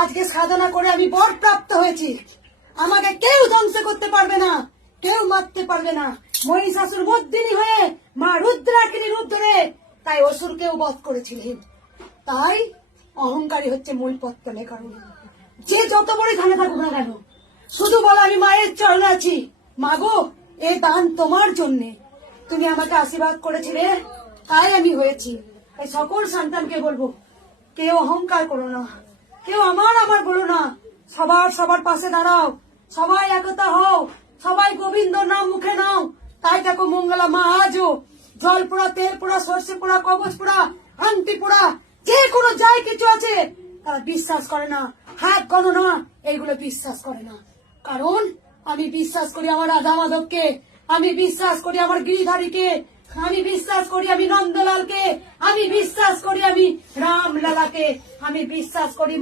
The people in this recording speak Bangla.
আজকে সাধনা করে আমি বর প্রাপ্ত হয়েছি। আমাকে কেউ ধ্বংস করতে পারবে না, কেউ মারতে পারবে না। মহিষাসুর মর্দিনী হয়ে মা রুদ্রাকিনী রূপ ধরে তাই অসুরকেও বধ করেছিলেন। তাই অহংকারী হচ্ছে মূল পত্তনের কারণ। যে যত বড় ধানে থাকুক না কেন, শুধু বলো আমি মায়ের চরণে আছি, মাগো এ দান তোমার জন্যে, তুমি আমাকে আশীর্বাদ করেছিলে তাই আমি হয়েছি। তাই সকল সন্তানকে বলবো, কেউ অহংকার করো না, কেউ আমার বলো না, সবার পাশে দাঁড়াও, সবাই একতা হও, সবাই গোবিন্দ নাম মুখে নাও। তাই দেখো মঙ্গলা মা আজও জল পোড়া, তেল পোড়া, সর্ষে পোড়া, কবচ পোড়া, আংটি পোড়া, যে কোনো যাই কিছু আছে তারা বিশ্বাস করে না, হাত গণনা এইগুলো বিশ্বাস করে না। কারণ আমি বিশ্বাস করি আমার রাধা মাধবকে, আমি বিশ্বাস করি আমার গিরিধারীকে, আমি বিশ্বাস করি আমি নন্দলালকে, আমি বিশ্বাস করি আমি রামলালাকে, আমি বিশ্বাস করি